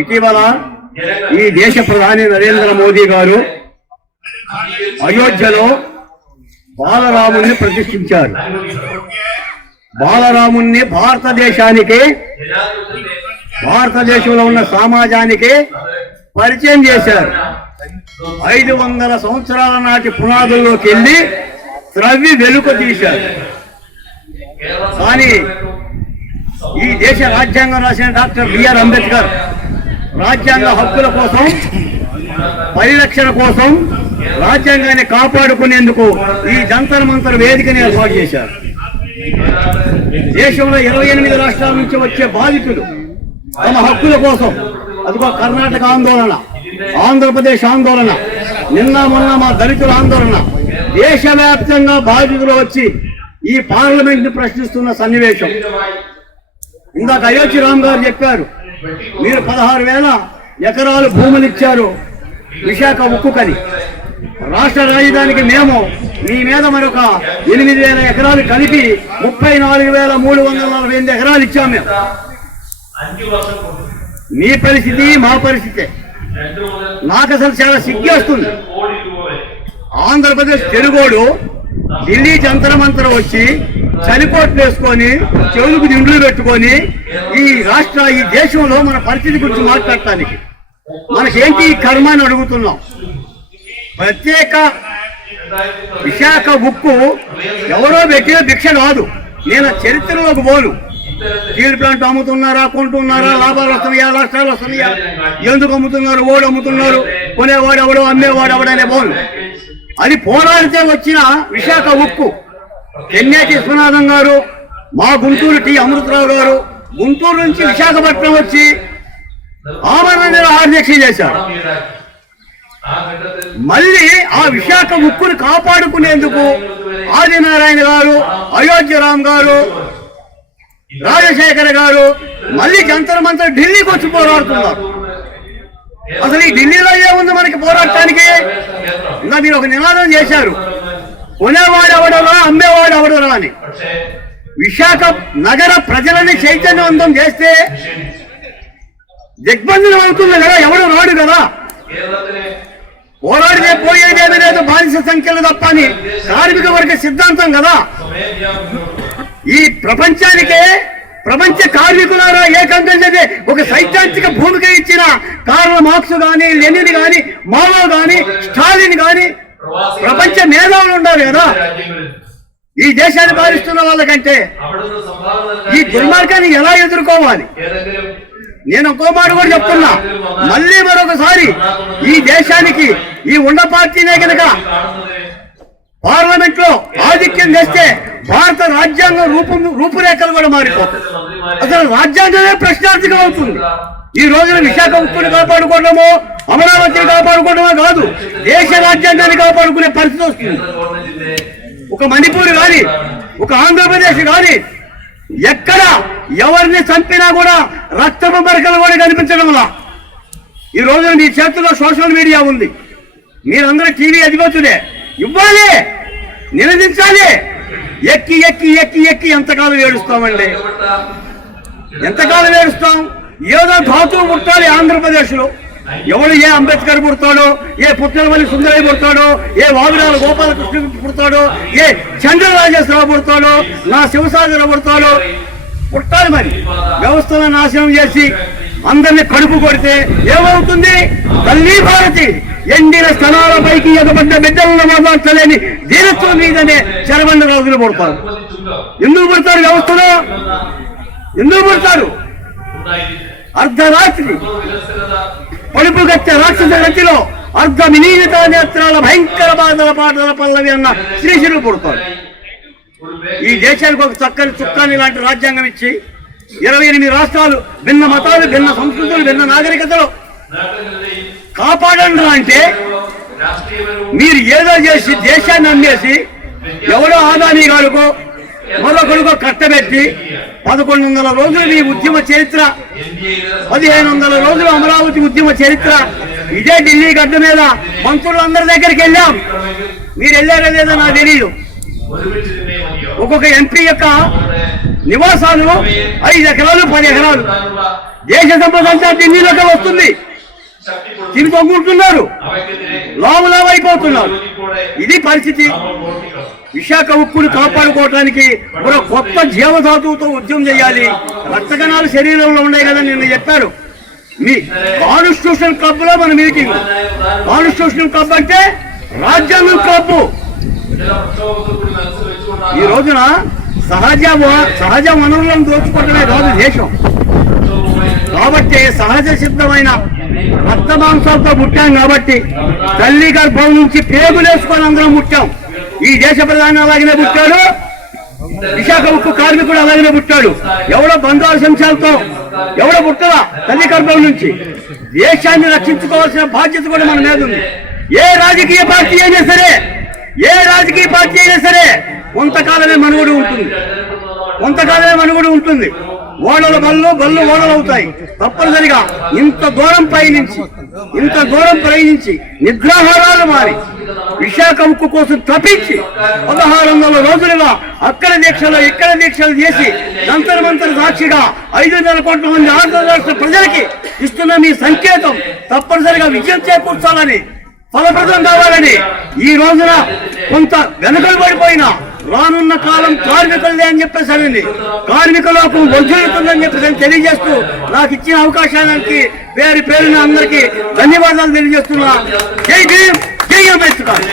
ఇటీవల ఈ దేశ ప్రధాని నరేంద్ర మోదీ గారు అయోధ్యలో బాలరాముణ్ణి ప్రతిష్ఠించారు. బాలరాముణ్ణి భారతదేశంలో ఉన్న సమాజానికి పరిచయం చేశారు. 500 సంవత్సరాల నాటి పునాదుల్లోకి వెళ్ళి త్రవ్వి వెలుక తీశారు. కానీ ఈ దేశ రాజ్యాంగం రాసిన డాక్టర్ బిఆర్ అంబేద్కర్ రాజ్యాంగ హక్కుల కోసం, పరిరక్షణ కోసం, రాజ్యాంగాన్ని కాపాడుకునేందుకు ఈ జంతర్ మంతర్ వేదికని ఏర్పాటు చేశారు. దేశంలో 28 రాష్ట్రాల నుంచి వచ్చే బాధితులు తమ హక్కుల కోసం, అదిగో కర్ణాటక ఆందోళన, ఆంధ్రప్రదేశ్ ఆందోళన, నిన్న మొన్న మా దళితుల ఆందోళన, దేశవ్యాప్తంగా బాధితులు వచ్చి ఈ పార్లమెంట్ ని ప్రశ్నిస్తున్న సన్నివేశం. ఇందాక అయోధ్య రామ్ గారు చెప్పారు, మీరు 16,000 ఎకరాలు భూములు ఇచ్చారు విశాఖ ఉక్కుకని. రాష్ట్ర రాజధానికి మేము మీ మీద మరొక 8,000 ఎకరాలు కలిపి 34,348 ఎకరాలు ఇచ్చాము. మేము మీ పరిస్థితి మా పరిస్థితి. నాకు అసలు చాలా సిగ్గేస్తుంది. ఆంధ్రప్రదేశ్ తెలుగోడు ఢిల్లీ జంతర మంతర వచ్చి చలిపోట్లు వేసుకొని చెవులకు దిండులు పెట్టుకొని ఈ దేశంలో మన పరిస్థితి గురించి మాట్లాడటానికి మనకేంటి ఈ కర్మ అని అడుగుతున్నాం. ప్రత్యేక విశాఖ ఉక్కు ఎవరో పెట్టిన భిక్ష కాదు. నేను చరిత్రలోకి పోను. స్టీల్ ప్లాంట్ అమ్ముతున్నారా, కొంటున్నారా, లాభాలు వస్తున్నాయా, నష్టాలు వస్తున్నాయా, ఎందుకు అమ్ముతున్నారు, ఓడు అమ్ముతున్నారు, కొనేవాడు ఎవడో అమ్మేవాడు ఎవడనే పోను. అది పోరాడితే వచ్చిన విశాఖ ఉక్కు. చెన్నేటి విశ్వనాథం గారు, మా గుంటూరు టి అమృతరావు గారు గుంటూరు నుంచి విశాఖపట్నం వచ్చి ఆమరణ ఆర్దీక్ష చేశారు. మళ్ళీ ఆ విశాఖ ఉక్కుని కాపాడుకునేందుకు ఆదినారాయణ గారు, అయోధ్య రామ్ గారు, రాజశేఖర్ గారు మళ్ళీ జంతర్ మంతర్ ఢిల్లీకి వచ్చి పోరాడుతున్నారు. అసలు ఈ ఢిల్లీలో ఏముంది మనకి పోరాడటానికి? ఇంకా మీరు ఒక నినాదం చేశారు, కొనేవాడు ఎవడరా, అమ్మేవాడు ఎవడరా అని. విశాఖ నగర ప్రజలని చైతన్యవంతం చేస్తే దిగ్బంధనం అవుతుంది కదా, ఎవడు రాడు కదా. పోరాడితే పోయేదేమీ లేదు, బానిస సంఖ్యలు తప్ప అని కార్మిక వర్గ సిద్ధాంతం కదా. ఈ ప్రపంచానికే ప్రపంచ కార్మికులారా ఏకంగా ఒక సైద్ధాంతిక భూమిక ఇచ్చిన కార్ల్ మార్క్స్ గాని, లెనిన్ గాని, మావో గాని, స్టాలిన్ గాని ప్రపంచ మేధావులు ఉండాలి కదా. ఈ దేశాన్ని పాలిస్తున్న వాళ్ళకంటే ఈ దుర్మార్గాన్ని ఎలా ఎదుర్కోవాలి? నేను ఇంకో మాట కూడా చెప్తున్నా, మళ్ళీ మరొకసారి ఈ దేశానికి ఈ ఉండ పార్టీనే కనుక పార్లమెంట్ లో ఆధిక్యం చేస్తే భారత రాజ్యాంగం రూపురేఖలు కూడా మారిపోతాయి. అసలు రాజ్యాంగమే ప్రశ్నార్థకం అవుతుంది. ఈ రోజున విశాఖ ఉక్కుని కాపాడుకోవడమో, అమరావతిని కాపాడుకోవడమో కాదు, దేశ రాజ్యాంగాన్ని కాపాడుకునే పరిస్థితి వస్తుంది. ఒక మణిపూర్ కానీ, ఒక ఆంధ్రప్రదేశ్ కానీ ఎక్కడ ఎవరిని చంపినా కూడా రక్తపు మరకలు కూడా కనిపించడంలా. ఈ రోజున మీ చేతుల్లో సోషల్ మీడియా ఉంది, మీరందరూ టీవీ అధిపతులే. ఇవ్వాలి, నిలదించాలి. ఎక్కి ఎక్కి ఎక్కి ఎక్కి ఎంతకాలం ఏడుస్తామండి? ఎంతకాలం ఏడుస్తాం? ఏదో ధాతువు పుట్టాలి ఆంధ్రప్రదేశ్ లో. ఎవడు ఏ అంబేద్కర్ పుడతాడో, ఏ పుట్టలమల్లి సుందరయ్య పుడతాడో, ఏ వావిరాల గోపాలకృష్ణ పుడతాడో, ఏ చంద్రరాజేశ్వరరావు పుడతాడో, నా శివసాగర పుడతాడో పుట్టాలి. మరి వ్యవస్థలను నాశనం చేసి అందరినీ కడుపు కొడితే ఏమవుతుంది? తల్లి భారతి ఎండిన స్థలాలపైకి ఎగబడ్డ బిడ్డలను మాట్లాడలేని దీనత్వం మీదనే శరబండ రాజులు పుడతారు. ఎందుకు పుడతారు? వ్యవస్థలో ఎందుకు పుడతారు? అర్ధరాత్రి పడుపు గచ్చ రాక్షస గతిలో అర్ధ వినీత నేత్రాల భయంకర బాధల పాటల పల్లవి అన్న శ్రీశులు పుడతారు. ఈ దేశానికి ఒక చక్కని చుక్కాని లాంటి రాజ్యాంగం ఇచ్చి 28 రాష్ట్రాలు, భిన్న మతాలు, భిన్న సంస్కృతులు, భిన్న నాగరికతలు కాపాడండి అంటే మీరు ఏదో చేసి దేశాన్ని అమ్మేసి ఎవడో ఆదాని గారుకో మరొకరికో కట్టబెట్టి 1100 రోజులు మీ ఉద్యమ చరిత్ర, 1500 రోజులు అమరావతి ఉద్యమ చరిత్ర. ఇదే ఢిల్లీ గడ్డ మీద మంత్రులు అందరి దగ్గరికి వెళ్ళాం. మీరు వెళ్ళారా లేదా నాకు తెలియదు. ఒక్కొక్క ఎంపీ యొక్క నివాసాలు 5 ఎకరాలు 10 ఎకరాలు. దేశ సంపద అంతా ఢిల్లీలోకి వస్తుంది. తిని తొంగుంటున్నారు, లావులావైపోతున్నారు. ఇది పరిస్థితి. విశాఖ ఉక్కును కాపాడుకోవటానికి ఒక కొత్త జీవధాతువుతో ఉద్యమం చేయాలి. రక్తకణాలు శరీరంలో ఉన్నాయి కదా నిన్న చెప్పారు. మీ కాన్స్టిట్యూషన్ క్లబ్ లో మన మీటింగ్. కాన్స్టిట్యూషన్ క్లబ్ అంటే రాజ్యాంగం క్లబ్. ఈ రోజున సహజ వనరులను దోచుకోవటమే కాదు దేశం. కాబట్టి సహజ సిద్ధమైన రక్త మాంసాలతో పుట్టాం కాబట్టి తల్లి గర్భం నుంచి పేగులేసుకొని అందరం పుట్టాం. ఈ దేశ ప్రధాని అలాగనే పుట్టాడు, విశాఖ ఉక్కు కార్మికుడు అలాగనే పుట్టాడు. ఎవడో బంగారు సంచాలతో ఎవడో పుట్టలా తల్లి గర్భం నుంచి. దేశాన్ని రక్షించుకోవాల్సిన బాధ్యత కూడా మన మీద ఉంది. ఏ రాజకీయ పార్టీ అయినా సరే కొంతకాలమే మనుగడ ఉంటుంది. ఓడల బళ్ళు ఓడలు అవుతాయి. తప్పనిసరిగా ఇంత దూరం ప్రయాణించి నిద్రాహారాలు మారి విశాఖ ఉక్కు కోసం తప్పించి 1600 రోజులుగా అక్కడ దీక్షలు ఇక్కడ దీక్షలు చేసి జంతర్ మంతర్ సాక్షిగా 500 కోట్ల మంది ఆంధ్ర రాష్ట్ర ప్రజలకి ఇస్తున్న మీ సంకేతం తప్పనిసరిగా విజయం చేకూర్చాలని, ఫలప్రదం కావాలని, ఈ రోజున కొంత వెనుకలు పడిపోయినా రానున్న కాలం కార్మికులదే అని చెప్పేసానండి. కార్మిక లోకం వజ్జులుతుందని చెప్పేసి తెలియజేస్తూ నాకు ఇచ్చిన అవకాశానికి పేరున అందరికీ ధన్యవాదాలు తెలియజేస్తున్నా. జై భీమ్, జై అంబేద్కర్.